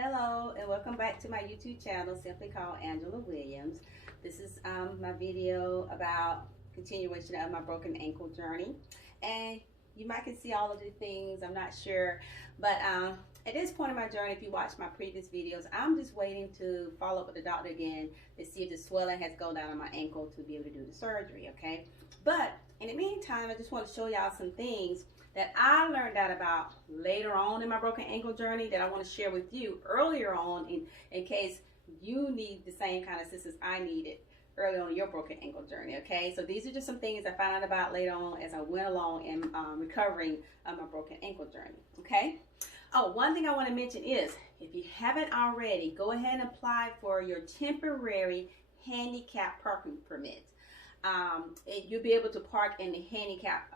Hello and welcome back to my YouTube channel, simply called Angela Williams. This is my video about continuation of my broken ankle journey, and you might can see all of the things. I'm not sure, but at this point in my journey, if you watch my previous videos, I'm just waiting to follow up with the doctor again to see if the swelling has gone down on my ankle to be able to do the surgery. Okay, but in the meantime, I just want to show y'all some things that I learned out about later on in my broken ankle journey that I want to share with you earlier on in case you need the same kind of assistance I needed early on in your broken ankle journey. Okay, so these are just some things I found out about later on as I went along in recovering my broken ankle journey. Okay. Oh, one thing I want to mention is if you haven't already, go ahead and apply for your temporary handicap parking permit. You'll be able to park in the handicap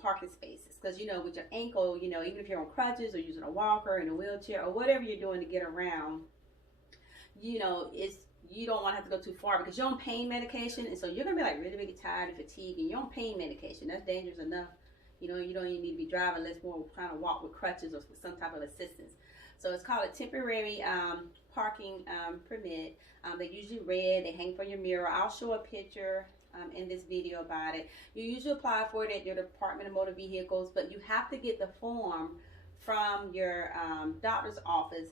parking spaces, because with your ankle, even if you're on crutches or using a walker in a wheelchair or whatever you're doing to get around, you don't want to have to go too far because you're on pain medication, and so you're gonna be like really tired and fatigued, and you're on pain medication. That's dangerous enough. You don't even need to be driving unless more trying to walk with crutches or with some type of assistance. So it's called a temporary parking permit. They're usually red. They hang from your mirror. I'll show a picture in this video about it. You usually apply for it at your Department of Motor Vehicles, but you have to get the form from your doctor's office,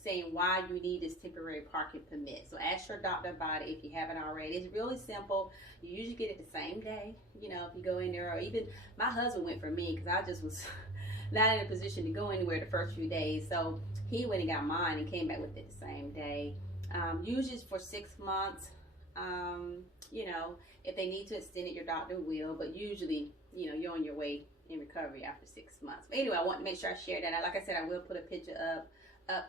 saying why you need this temporary parking permit. So ask your doctor about it if you haven't already. It's really simple. You usually get it the same day, if you go in there, or even my husband went for me because I just was not in a position to go anywhere the first few days. So he went and got mine and came back with it the same day. Usually it's for 6 months. If they need to extend it, your doctor will, but usually, you're on your way in recovery after 6 months. But anyway, I want to make sure I share that. Like I said, I will put a picture up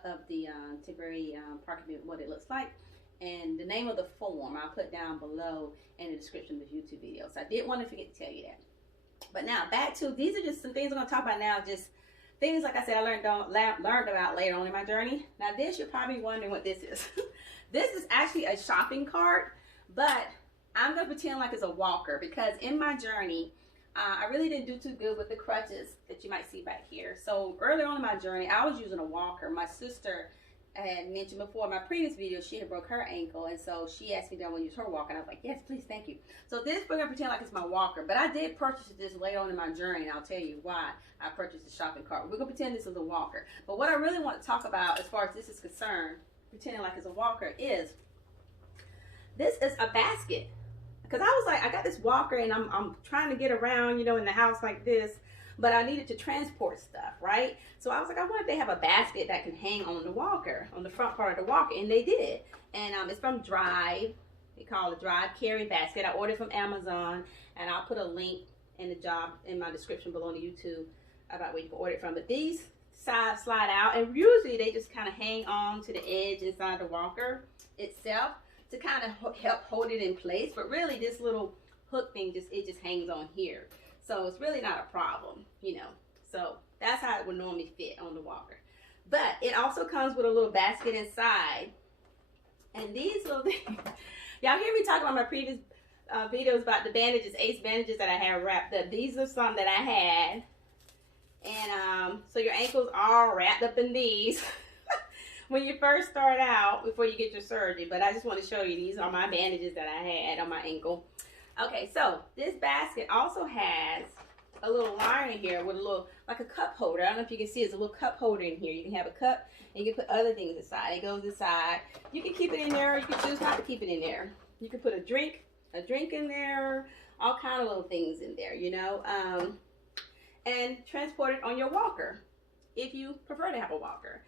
of the temporary parking, what it looks like, and the name of the form I'll put down below in the description of the YouTube video. So I did want to forget to tell you that. But now back to, these are just some things I'm going to talk about now, just things, like I said, I learned about later on in my journey. Now this, you're probably wondering what this is. This is actually a shopping cart, but I'm going to pretend like it's a walker because in my journey, I really didn't do too good with the crutches that you might see back here. So early on in my journey, I was using a walker. My sister had mentioned before in my previous video, she had broke her ankle, and so she asked me do I want to use her walker, and I was like, yes, please, thank you. So this, we're going to pretend like it's my walker, but I did purchase this later on in my journey, and I'll tell you why I purchased the shopping cart. We're going to pretend this is a walker. But what I really want to talk about as far as this is concerned, pretending like it's a walker, is this is a basket. Because I was like, I got this walker and I'm trying to get around, in the house like this, but I needed to transport stuff, right? So I was like, I wonder if they have a basket that can hang on the walker, on the front part of the walker, and they did. And it's from Drive. They call it Drive Carry Basket. I ordered from Amazon, and I'll put a link in my description below on YouTube about where you can order it from. But these sides slide out, and usually they just kind of hang on to the edge inside the walker itself to kind of help hold it in place. But really this little hook thing, it just hangs on here. So it's really not a problem, So that's how it would normally fit on the walker. But it also comes with a little basket inside. And these little things, y'all hear me talk about my previous videos about the bandages, Ace bandages that I have wrapped up. These are some that I had. And so your ankles are wrapped up in these. When you first start out before you get your surgery. But I just want to show you, these are my bandages that I had on my ankle. Okay, so this basket also has a little liner here with a little, like a cup holder. I don't know if you can see, it's a little cup holder in here. You can have a cup and you can put other things inside. It goes inside. You can keep it in there, or you can choose not to keep it in there. You can put a drink in there, all kind of little things in there, and transport it on your walker if you prefer to have a walker.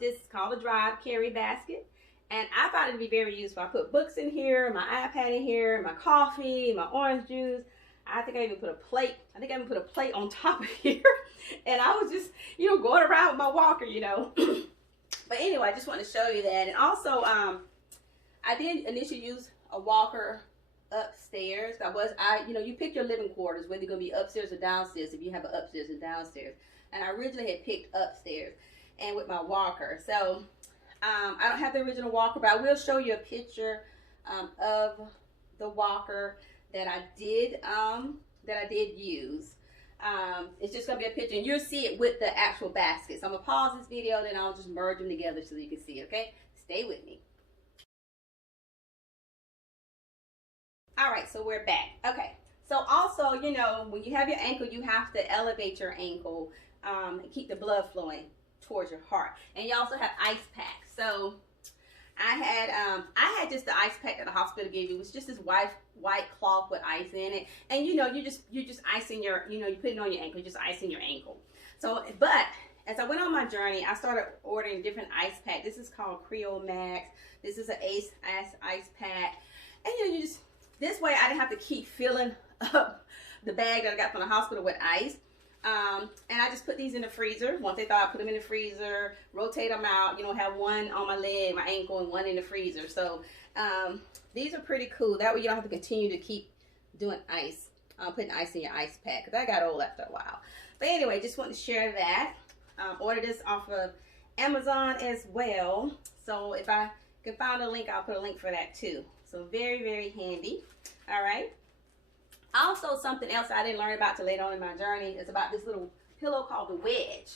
This is called a Drive Carry Basket, and I found it to be very useful. I put books in here, my iPad in here, my coffee, my orange juice. I think I even put a plate. I think I even put a plate on top of here, and I was just, going around with my walker, But anyway, I just want to show you that. And also, I did initially use a walker upstairs. You pick your living quarters, whether you're gonna be upstairs or downstairs, if you have an upstairs and downstairs. And I originally had picked upstairs and with my walker. So I don't have the original walker, but I will show you a picture of the walker that I did use. It's just gonna be a picture, and you'll see it with the actual basket. So I'm gonna pause this video, then I'll just merge them together so you can see it, okay? Stay with me. All right, so we're back. Okay, so also, you know, when you have your ankle, you have to elevate your ankle and keep the blood flowing towards your heart. And you also have ice packs. So I had just the ice pack that the hospital gave you. It was just this white cloth with ice in it. And you know, you're just icing your, you know, you put it on your ankle, just icing your ankle. So, but as I went on my journey, I started ordering different ice packs. This is called Creole Max. This is an ice pack. And you know, you just, this way I didn't have to keep filling up the bag that I got from the hospital with ice. And I just put these in the freezer. Once they thaw, I put them in the freezer, rotate them out, you know, have one on my leg, my ankle, and one in the freezer. So these are pretty cool. That way you don't have to continue to keep doing ice, putting ice in your ice pack, because I got old after a while. But anyway, just wanted to share that. Ordered this off of Amazon as well. So if I can find a link, I'll put a link for that too. So very, very handy. All right. Also, something else I didn't learn about till later on in my journey is about this little pillow called the wedge.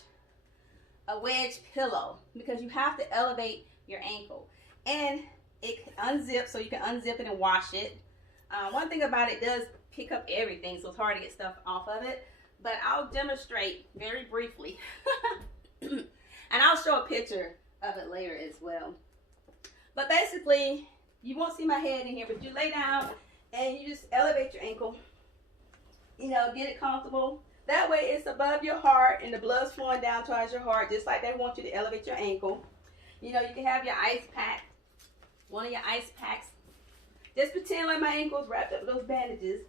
A wedge pillow, because you have to elevate your ankle. And it unzips, so you can unzip it and wash it. One thing about it, does pick up everything, so it's hard to get stuff off of it. But I'll demonstrate very briefly. And I'll show a picture of it later as well. But basically, you won't see my head in here, but you lay down and you just elevate your ankle. You know, get it comfortable. That way it's above your heart and the blood's flowing down towards your heart, just like they want you to elevate your ankle. You know, you can have your ice pack, one of your ice packs. Just pretend like my ankle's wrapped up with those bandages.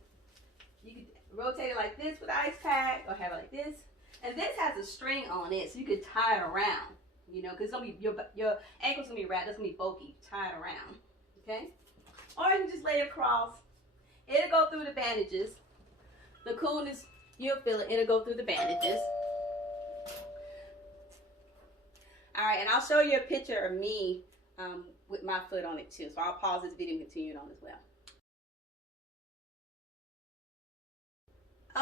You can rotate it like this with the ice pack, or have it like this. And this has a string on it, so you can tie it around. You know, because it's gonna be your ankle's gonna be wrapped. It's gonna be bulky. Tie it around. Okay? Or you can just lay it across. It'll go through the bandages. The coolness, you'll feel it. It'll go through the bandages. All right, and I'll show you a picture of me with my foot on it too. So I'll pause this video and continue it on as well.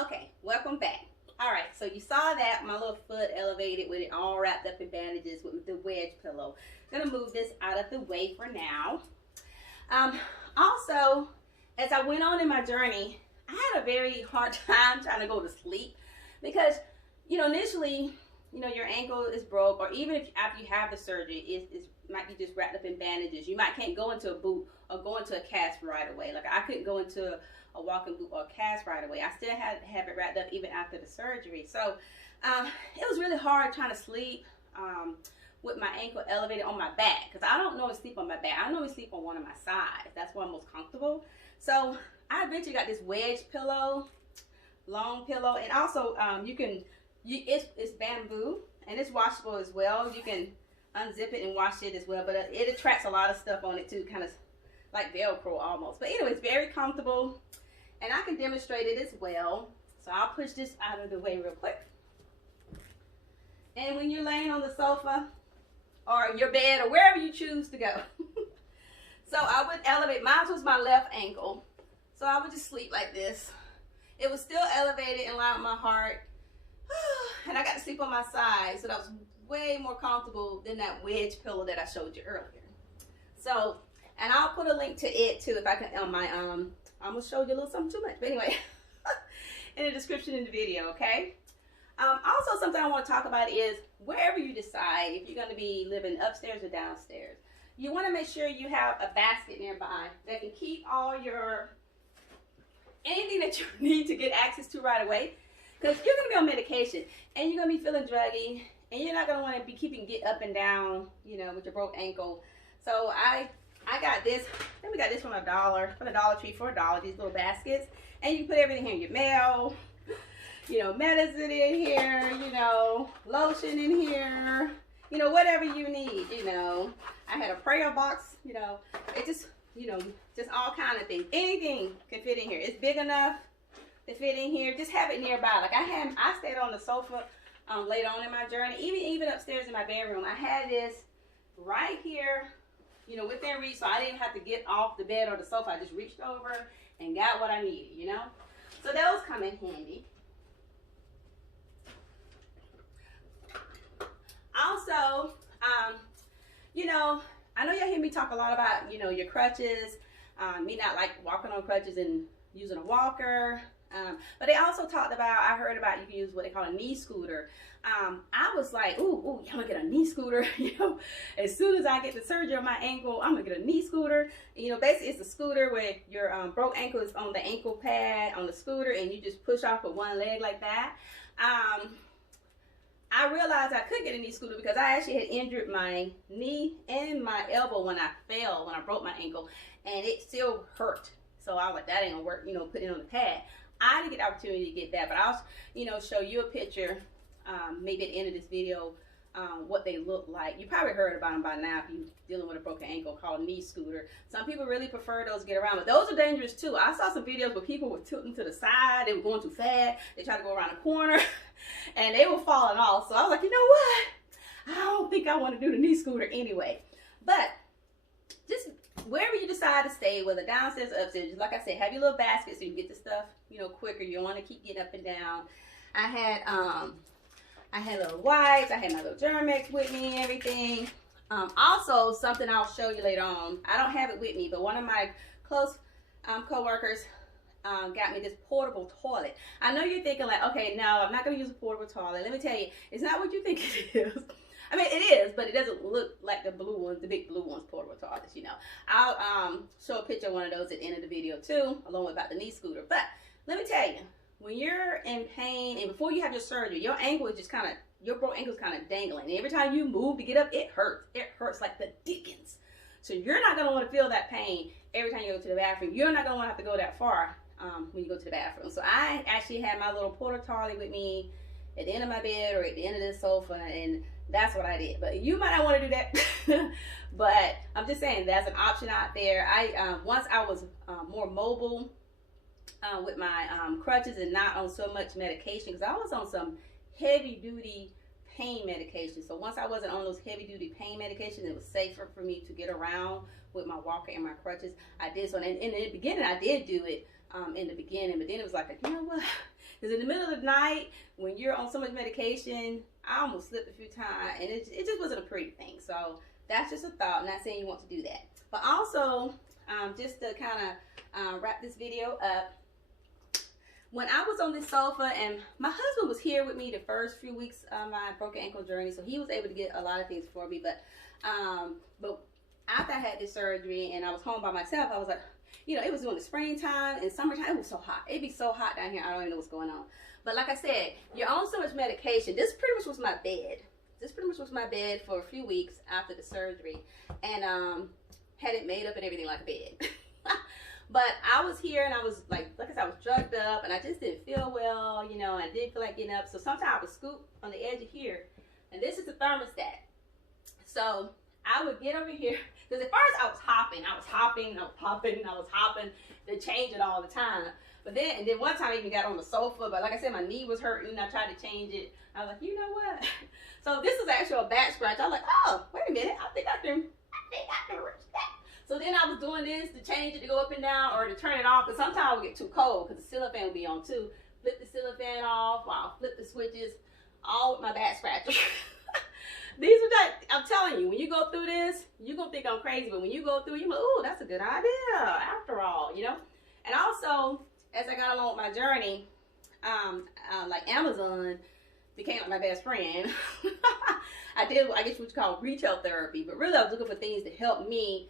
Okay, welcome back. All right, so you saw that, my little foot elevated with it all wrapped up in bandages with the wedge pillow. I'm gonna move this out of the way for now. Also, as I went on in my journey, I had a very hard time trying to go to sleep because, you know, initially, you know, your ankle is broke, or even if after you have the surgery, it might be just wrapped up in bandages. You can't go into a boot or go into a cast right away. Like I couldn't go into a walking boot or a cast right away. I still had to have it wrapped up even after the surgery. So it was really hard trying to sleep with my ankle elevated on my back, because I don't normally sleep on my back. I normally sleep on one of my sides. That's where I'm most comfortable. So I eventually got this wedge pillow, long pillow, and also it's bamboo and it's washable as well. You can unzip it and wash it as well, but it attracts a lot of stuff on it too, kind of like Velcro almost. But anyway, it's very comfortable, and I can demonstrate it as well. So I'll push this out of the way real quick. And when you're laying on the sofa or your bed or wherever you choose to go, so I would elevate. Mine was my left ankle, so I would just sleep like this. It was still elevated in line with my heart, and I got to sleep on my side, so that was way more comfortable than that wedge pillow that I showed you earlier. So, and I'll put a link to it too if I can on my I'm gonna show you a little something too much, but anyway, in the description in the video, okay? Also, something I want to talk about is wherever you decide if you're going to be living upstairs or downstairs, you want to make sure you have a basket nearby that can keep all your anything that you need to get access to right away, because you're going to be on medication and you're going to be feeling druggy, and you're not going to want to be keeping get up and down, you know, with your broke ankle. So I got this. I think we got this from the Dollar Tree for $1. These little baskets, and you can put everything here. Your mail, you know, medicine in here, you know, lotion in here, you know, whatever you need. You know, I had a prayer box. You know, it just, you know, just all kind of things. Anything can fit in here. It's big enough to fit in here. Just have it nearby. Like I stayed on the sofa later on in my journey, even upstairs in my bedroom. I had this right here, you know, within reach, so I didn't have to get off the bed or the sofa. I just reached over and got what I needed, you know. So those come in handy. Also, you know, I know y'all hear me talk a lot about, you know, your crutches, me not like walking on crutches and using a walker. But they also talked about, I heard about you can use what they call a knee scooter. I was like, ooh, I'm gonna get a knee scooter. You know, as soon as I get the surgery on my ankle, I'm gonna get a knee scooter. And, you know, basically it's a scooter where your broke ankle is on the ankle pad on the scooter, and you just push off with one leg like that. I realized I could get a knee scooter because I actually had injured my knee and my elbow when I fell, when I broke my ankle, and it still hurt. So I was like, that ain't gonna work, you know, putting it on the pad. I didn't get the opportunity to get that, but I'll, you know, show you a picture, maybe at the end of this video, what they look like. You probably heard about them by now if you're dealing with a broken ankle, called knee scooter. Some people really prefer those to get around, but those are dangerous too. I saw some videos where people were tilting to the side, they were going too fast, they tried to go around a corner, and they were falling off. So I was like, you know what? I don't think I want to do the knee scooter anyway. But just wherever you decide to stay, whether downstairs or upstairs, just like I said, have your little basket so you can get the stuff, you know, quicker. You don't want to keep getting up and down. I had little wipes. I had my little Germex with me and everything. Also, something I'll show you later on. I don't have it with me, but one of my close co-workers got me this portable toilet. I know you're thinking like, okay, no, I'm not going to use a portable toilet. Let me tell you, it's not what you think it is. I mean, it is, but it doesn't look like the blue ones, the big blue ones, portable toilets, you know. I'll show a picture of one of those at the end of the video too, along with about the knee scooter. But let me tell you, when you're in pain and before you have your surgery, your ankle is just kind of, your broke ankle is kind of dangling. And every time you move to get up, it hurts. It hurts like the dickens. So you're not going to want to feel that pain every time you go to the bathroom. You're not going to want to have to go that far when you go to the bathroom. So I actually had my little porta toilet with me at the end of my bed or at the end of the sofa, and that's what I did. But you might not want to do that. But I'm just saying that's an option out there. Once I was more mobile with my crutches and not on so much medication, because I was on some heavy duty pain medication. So once I wasn't on those heavy duty pain medications, it was safer for me to get around with my walker and my crutches. I did so, and in the beginning I did do it in the beginning, but then it was like, you know what? Because in the middle of the night, when you're on so much medication, I almost slipped a few times, and it just wasn't a pretty thing. So that's just a thought. I'm not saying you want to do that. But also, just to kind of wrap this video up, when I was on this sofa, and my husband was here with me the first few weeks of my broken ankle journey, so he was able to get a lot of things for me. But after I had this surgery and I was home by myself, I was like, you know, it was during the springtime and summertime. It was so hot. It'd be so hot down here. I don't even know what's going on. But like I said, you're on so much medication. This pretty much was my bed. This pretty much was my bed for a few weeks after the surgery, and had it made up and everything like a bed. But I was here and I was like I said, I was drugged up and I just didn't feel well, you know, and I didn't feel like getting up. So sometimes I would scoop on the edge of here, and this is the thermostat. So I would get over here, because at first I was hopping, to change it all the time. But then, and then one time I even got on the sofa, but like I said, my knee was hurting and I tried to change it. I was like, you know what? So this is actually a back scratch. I was like, oh, wait a minute, I think I can reach that. So then I was doing this to change it to go up and down or to turn it off, because sometimes I would get too cold because the ceiling fan would be on too. Flip the ceiling fan off while I flip the switches, all with my back scratcher. These are like, I'm telling you, when you go through this, you're going to think I'm crazy, but when you go through it, you're like, oh, that's a good idea after all, you know? And also, as I got along with my journey, like Amazon became like my best friend. I did, I guess what you call retail therapy, but really I was looking for things to help me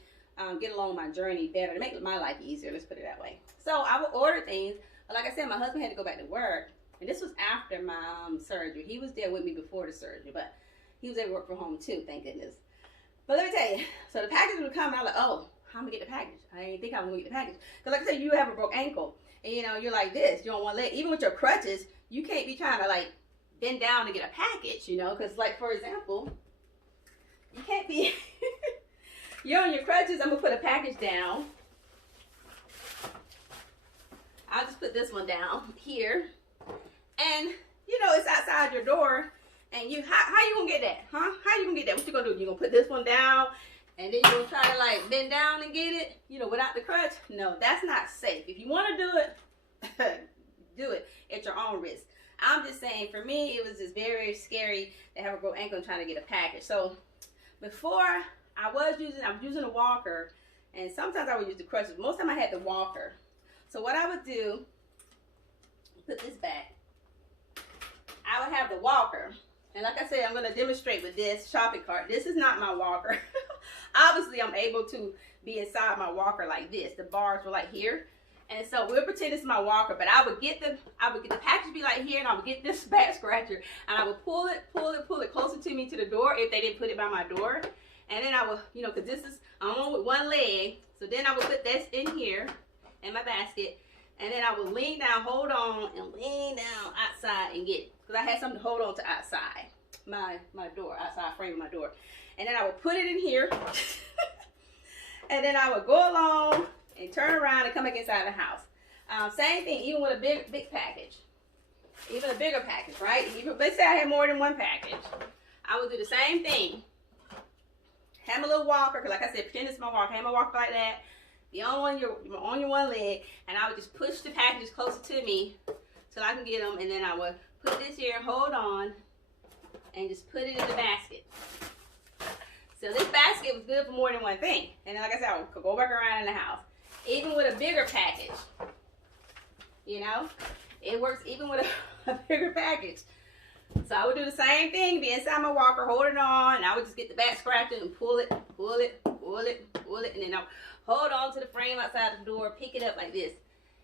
get along my journey better, to make my life easier, let's put it that way. So I would order things, but like I said, my husband had to go back to work, and this was after my surgery. He was there with me before the surgery, but he was able to work from home too, thank goodness. But let me tell you, so the package would come, and I was like, oh, how am I gonna get the package? I didn't think I was gonna get the package. Because like I said, you have a broke ankle, and you know, you're like this, you're on one leg. Even with your crutches, you can't be trying to like bend down to get a package, you know, because like for example, you can't be, you're on your crutches. I'm gonna put a package down. I'll just put this one down here, and you know, it's outside your door, and you, how you gonna get that, huh? How you gonna get that? What you gonna do? You gonna put this one down, and then you're gonna try to like bend down and get it, you know, without the crutch? No, that's not safe. If you want to do it, do it at your own risk. I'm just saying, for me, it was just very, very scary to have a broke ankle and trying to get a package. So before I was using a walker, and sometimes I would use the crutches. Most of the time I had the walker. So what I would do, put this back, I would have the walker. And like I said, I'm going to demonstrate with this shopping cart. This is not my walker. Obviously, I'm able to be inside my walker like this. The bars were like here. And so we'll pretend this is my walker, but I would get the package be like here, and I would get this back scratcher, and I would pull it closer to me to the door if they didn't put it by my door. And then I would, you know, because this is, I'm on with one leg, so then I would put this in here in my basket, and then I would lean down, hold on, and lean down outside and get it. Because I had something to hold on to outside my door, outside frame of my door. And then I would put it in here, and then I would go along and turn around and come back inside the house. Same thing, even with a big package, even a bigger package, right? Even, let's say I had more than one package, I would do the same thing. Have my little walker, because like I said, pretend it's my walker. Have my walker like that. Be on your one leg, and I would just push the packages closer to me till I can get them, and then I would put this here, hold on, and just put it in the basket. So this basket was good for more than one thing. And then, like I said, I would go back around in the house. Even with a bigger package, you know, it works even with a bigger package. So I would do the same thing, be inside my walker, hold it on, and I would just get the back scratcher and pull it, and then I would hold on to the frame outside the door, pick it up like this,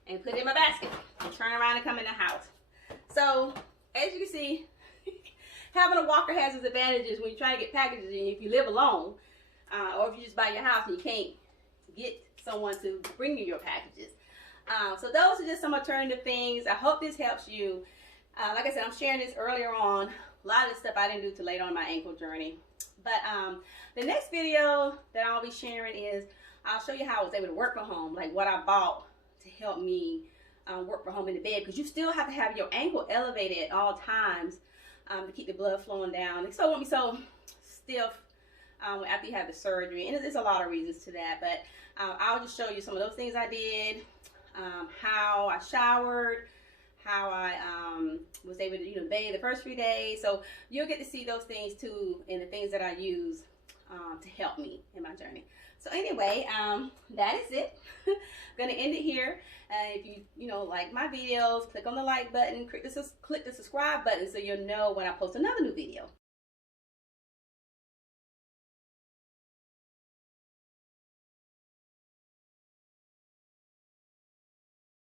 and put it in my basket, and turn around and come in the house. So, as you can see, having a walker has its advantages when you're trying to get packages, and if you live alone, or if you just buy your house and you can't get someone to bring you your packages. So those are just some alternative things. I hope this helps you. Like I said, I'm sharing this earlier on. A lot of the stuff I didn't do till later on my ankle journey. But the next video that I'll be sharing is I'll show you how I was able to work from home, like what I bought to help me work from home in the bed, because you still have to have your ankle elevated at all times to keep the blood flowing down. It won't be so stiff after you have the surgery, and there's a lot of reasons to that, but I'll just show you some of those things I did, how I showered, how I was able to bathe the first few days. So you'll get to see those things too, and the things that I use to help me in my journey. So anyway, that is it. I'm gonna end it here. If you like my videos, click on the like button, click the subscribe button so you'll know when I post another new video.